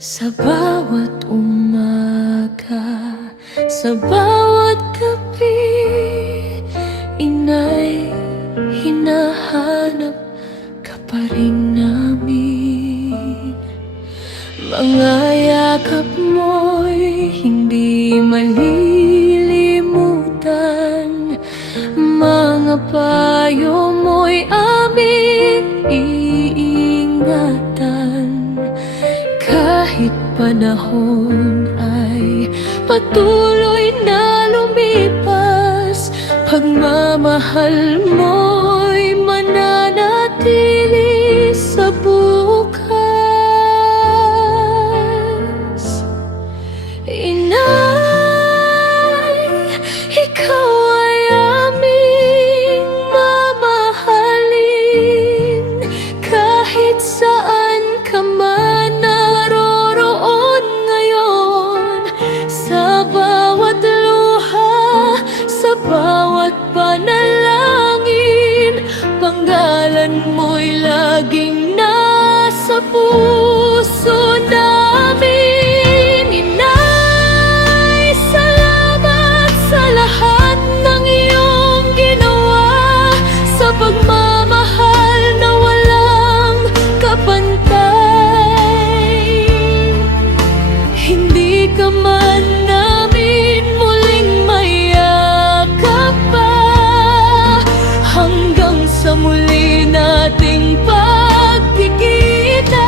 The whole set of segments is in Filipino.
Sa bawat umaga, sa bawat gabi, inay, hinahanap ka pa rin namin. Mga yakap mo'y hindi malilimutan, mga payo mo'y aming iingatan. Kahit panahon ay patuloy na lumipas, pagmamahal mo'y mananatili sa bukas. Inay, ikaw ay aming mamahalin, kahit saan ka man naroroon ngayon. Sa bawat luha, sa bawat panalangin, panggalan mo'y laging nasa puso namin. Inay, salamat sa lahat ng iyong ginawa, sa pagmamahal na walang kapantay. Hindi ka man namin muling mayakap pa, hanggang sa muli nating pagkikita.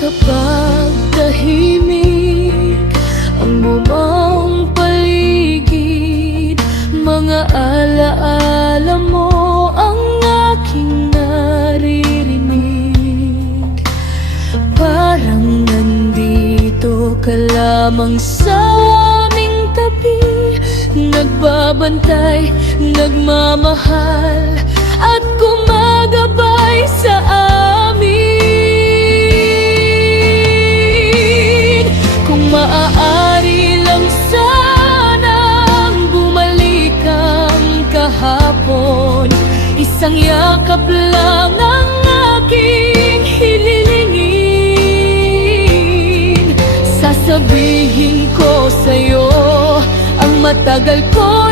Kapag tahimik ang buong paligid, mga alaala mo ang aking naririnig. Parang nandito ka lamang sa aming tabi, nagbabantay, nagmamahal at gumagabay sa amin. Kung maaari lang sanang bumalik ang kahapon, isang yakap lang ang aking hililingin. Sasabihin ko sa'yo ang matagal ko